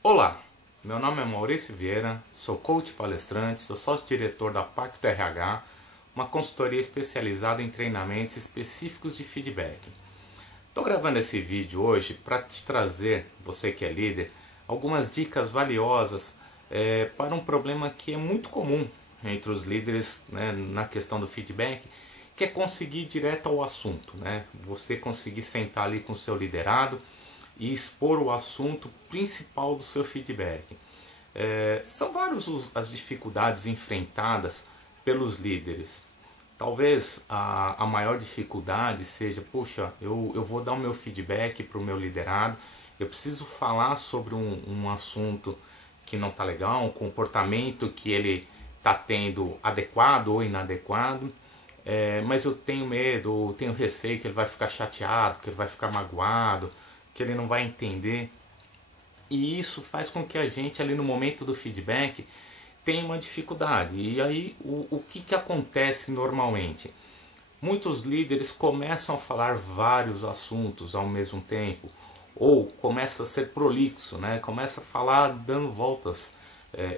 Olá, meu nome é Maurício Vieira, sou coach palestrante, sou sócio-diretor da Pacto RH, uma consultoria especializada em treinamentos específicos de feedback. Estou gravando esse vídeo hoje para te trazer, você que é líder, algumas dicas valiosas para um problema que é muito comum entre os líderes, né, na questão do feedback, que é conseguir ir direto ao assunto, né? Você conseguir sentar ali com o seu liderado e expor o assunto principal do seu feedback. São várias as dificuldades enfrentadas pelos líderes. Talvez a maior dificuldade seja, puxa, eu vou dar o meu feedback para o meu liderado, eu preciso falar sobre um assunto que não está legal, um comportamento que ele está tendo adequado ou inadequado, mas eu tenho medo, eu tenho receio que ele vai ficar chateado, que ele vai ficar magoado, que ele não vai entender. E isso faz com que a gente ali no momento do feedback tenha uma dificuldade. E aí o que acontece normalmente? Muitos líderes começam a falar vários assuntos ao mesmo tempo, ou começa a ser prolixo, né? Começa a falar dando voltas.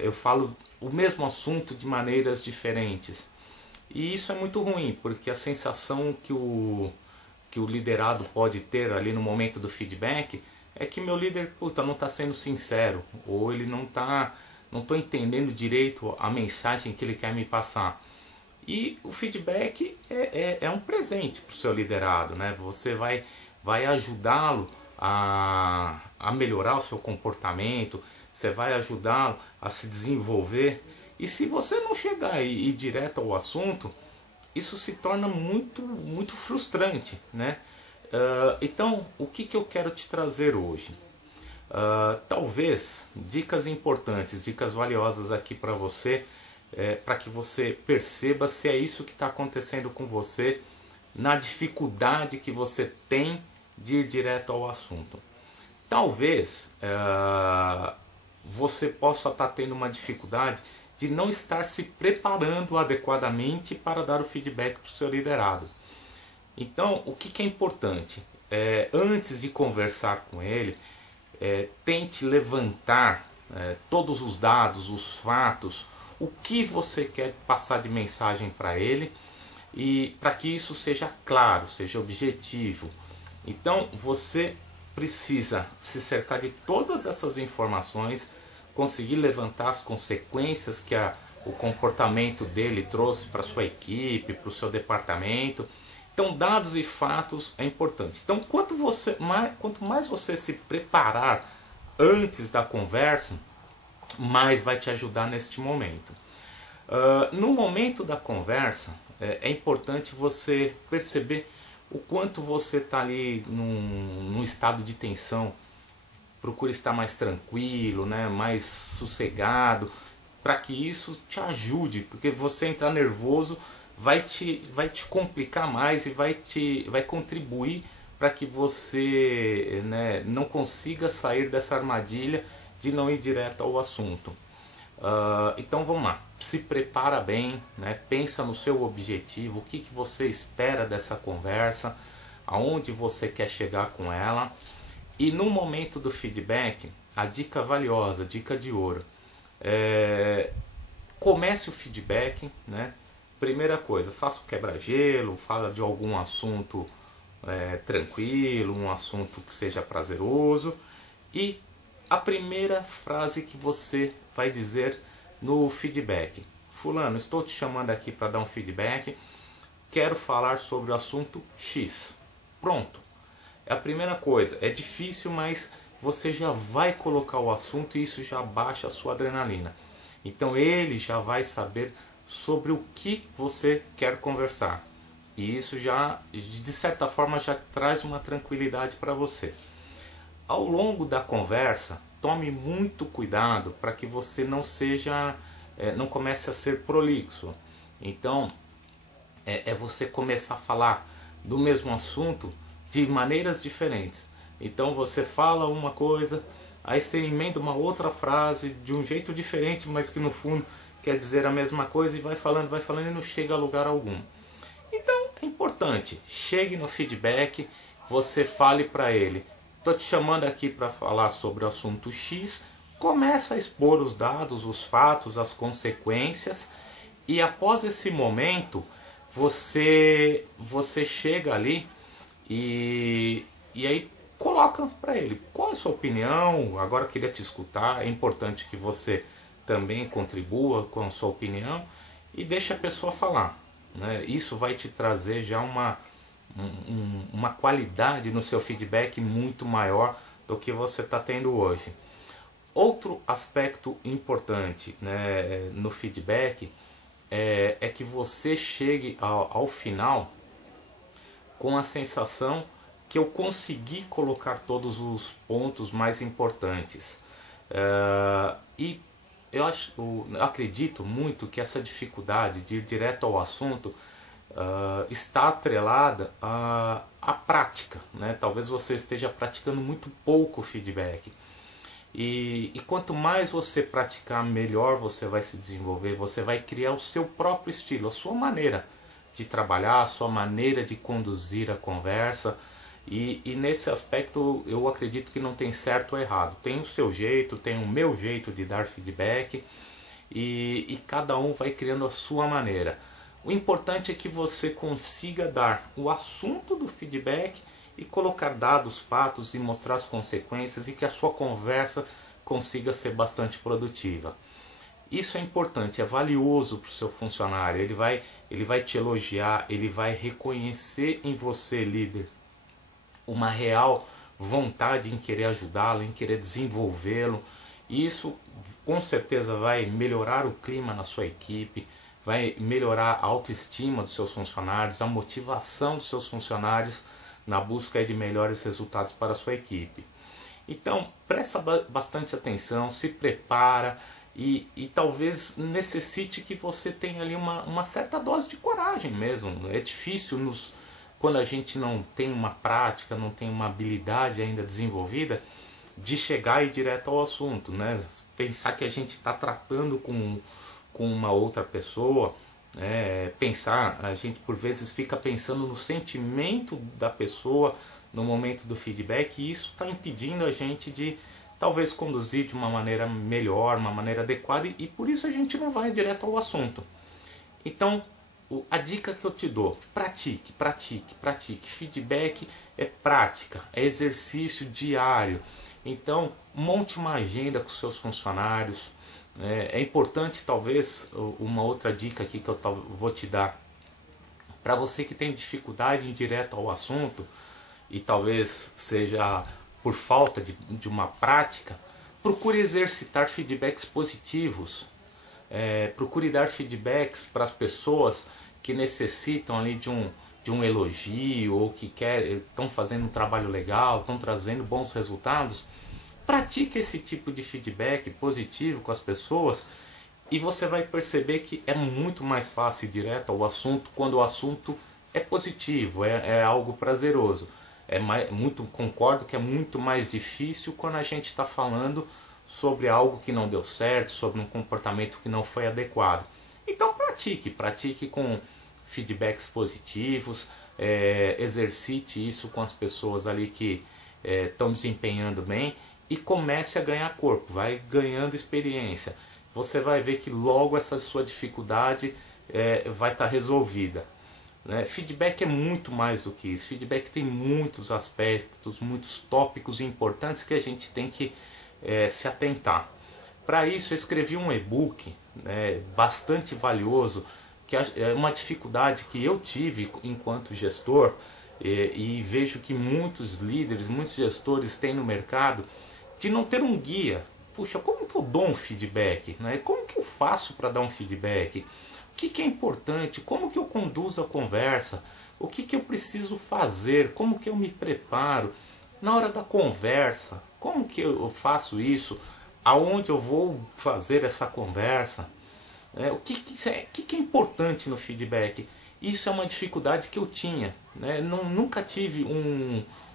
Eu falo o mesmo assunto de maneiras diferentes. E isso é muito ruim, porque a sensação que o liderado pode ter ali no momento do feedback é que meu líder não está sendo sincero, ou ele não estou entendendo direito a mensagem que ele quer me passar. E o feedback é um presente para o seu liderado, né? Você vai ajudá-lo a melhorar o seu comportamento, você vai ajudá-lo a se desenvolver. E se você não chegar e ir direto ao assunto, isso se torna muito frustrante, né? Então, o que eu quero te trazer hoje? Talvez dicas importantes, dicas valiosas aqui para você, para que você perceba se é isso que está acontecendo com você, na dificuldade que você tem de ir direto ao assunto. Talvez você possa estar tendo uma dificuldade de não estar se preparando adequadamente para dar o feedback para o seu liderado. Então, o que é importante? Antes de conversar com ele, tente levantar todos os dados, os fatos, o que você quer passar de mensagem para ele, e para que isso seja claro, seja objetivo. Então, você precisa se cercar de todas essas informações, conseguir levantar as consequências que o comportamento dele trouxe para a sua equipe, para o seu departamento. Então, dados e fatos é importante. Então, quanto mais você se preparar antes da conversa, mais vai te ajudar neste momento. No momento da conversa, é importante você perceber o quanto você está ali num estado de tensão. Procure estar mais tranquilo, né, mais sossegado, para que isso te ajude, porque você entrar nervoso vai te complicar mais e vai contribuir para que você, né, não consiga sair dessa armadilha de não ir direto ao assunto. Então vamos lá, se prepara bem, né, pensa no seu objetivo, o que você espera dessa conversa, aonde você quer chegar com ela. E no momento do feedback, a dica valiosa, dica de ouro, comece o feedback, né? Primeira coisa, faça o quebra-gelo, fala de algum assunto tranquilo, um assunto que seja prazeroso. E a primeira frase que você vai dizer no feedback: fulano, estou te chamando aqui para dar um feedback, quero falar sobre o assunto X. Pronto. É a primeira coisa, é difícil, mas você já vai colocar o assunto e isso já baixa a sua adrenalina. Então ele já vai saber sobre o que você quer conversar. E isso já, de certa forma, já traz uma tranquilidade para você. Ao longo da conversa, tome muito cuidado para que você não comece a ser prolixo. Então, você começar a falar do mesmo assunto de maneiras diferentes. Então você fala uma coisa, aí você emenda uma outra frase de um jeito diferente, mas que no fundo quer dizer a mesma coisa, e vai falando e não chega a lugar algum. Então é importante, chegue no feedback, você fale para ele: estou te chamando aqui para falar sobre o assunto X, começa a expor os dados, os fatos, as consequências, e após esse momento você chega ali e aí coloca para ele qual é a sua opinião. Agora eu queria te escutar. É importante que você também contribua com a sua opinião e deixe a pessoa falar, né? Isso vai te trazer já uma qualidade no seu feedback muito maior do que você está tendo hoje. Outro aspecto importante, né, no feedback é que você chegue ao final com a sensação que eu consegui colocar todos os pontos mais importantes. E eu acredito muito que essa dificuldade de ir direto ao assunto está atrelada à prática, né? Talvez você esteja praticando muito pouco o feedback. E quanto mais você praticar, melhor você vai se desenvolver. Você vai criar o seu próprio estilo, a sua maneira de trabalhar, a sua maneira de conduzir a conversa. E nesse aspecto eu acredito que não tem certo ou errado. Tem o seu jeito, tem o meu jeito de dar feedback, e cada um vai criando a sua maneira. O importante é que você consiga dar o assunto do feedback e colocar dados, fatos e mostrar as consequências, e que a sua conversa consiga ser bastante produtiva. Isso é importante, é valioso para o seu funcionário. Ele vai te elogiar, ele vai reconhecer em você, líder, uma real vontade em querer ajudá-lo, em querer desenvolvê-lo. E isso com certeza vai melhorar o clima na sua equipe, vai melhorar a autoestima dos seus funcionários, a motivação dos seus funcionários na busca de melhores resultados para a sua equipe. Então presta bastante atenção, se prepara e talvez necessite que você tenha ali uma certa dose de coragem mesmo. É difícil quando a gente não tem uma prática, não tem uma habilidade ainda desenvolvida, de chegar e ir direto ao assunto, né? Pensar que a gente está tratando com uma outra pessoa, a gente por vezes fica pensando no sentimento da pessoa no momento do feedback, e isso está impedindo a gente de talvez conduzir de uma maneira melhor, uma maneira adequada, e por isso a gente não vai direto ao assunto. Então a dica que eu te dou: pratique, pratique, pratique. Feedback é prática, é exercício diário. Então monte uma agenda com seus funcionários. É importante, talvez, uma outra dica aqui que eu vou te dar, para você que tem dificuldade em ir direto ao assunto, e talvez seja por falta de uma prática, procure exercitar feedbacks positivos. Procure dar feedbacks para as pessoas que necessitam ali de um elogio, ou que estão fazendo um trabalho legal, estão trazendo bons resultados. Pratique esse tipo de feedback positivo com as pessoas, e você vai perceber que é muito mais fácil ir direto ao assunto quando o assunto é positivo, é algo prazeroso. Concordo que é muito mais difícil quando a gente está falando sobre algo que não deu certo, sobre um comportamento que não foi adequado. Então pratique com feedbacks positivos, exercite isso com as pessoas ali que estão desempenhando bem, e comece a ganhar corpo, vai ganhando experiência. Você vai ver que logo essa sua dificuldade vai estar resolvida. Feedback é muito mais do que isso. Feedback tem muitos aspectos, muitos tópicos importantes que a gente tem que se atentar. Para isso eu escrevi um e-book bastante valioso, que é uma dificuldade que eu tive enquanto gestor, e vejo que muitos líderes, muitos gestores têm no mercado, de não ter um guia. Puxa, como que eu dou um feedback? Como que eu faço para dar um feedback? O que é importante? Como que eu conduzo a conversa? O que eu preciso fazer? Como que eu me preparo? Na hora da conversa, como que eu faço isso? Aonde eu vou fazer essa conversa? O que é importante no feedback? Isso é uma dificuldade que eu tinha. Nunca tive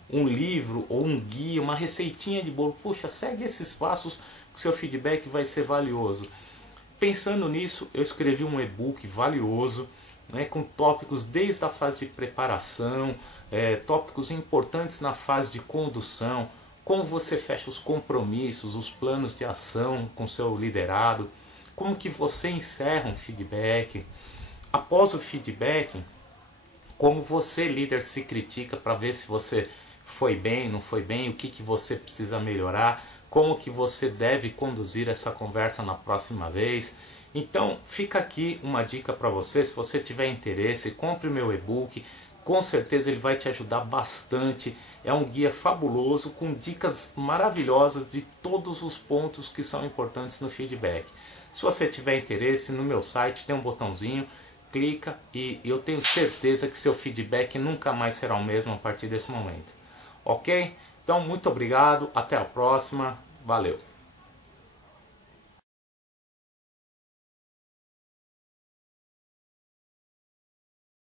um livro ou um guia, uma receitinha de bolo. Puxa, segue esses passos que seu feedback vai ser valioso. Pensando nisso, eu escrevi um e-book valioso, com tópicos desde a fase de preparação, tópicos importantes na fase de condução, como você fecha os compromissos, os planos de ação com seu liderado, como que você encerra um feedback. Após o feedback, como você, líder, se critica para ver se você foi bem, não foi bem, o que você precisa melhorar, como que você deve conduzir essa conversa na próxima vez. Então fica aqui uma dica para você, se você tiver interesse, compre o meu e-book, com certeza ele vai te ajudar bastante. É um guia fabuloso com dicas maravilhosas de todos os pontos que são importantes no feedback. Se você tiver interesse, no meu site tem um botãozinho, clica e eu tenho certeza que seu feedback nunca mais será o mesmo a partir desse momento. Ok? Então muito obrigado, até a próxima, valeu!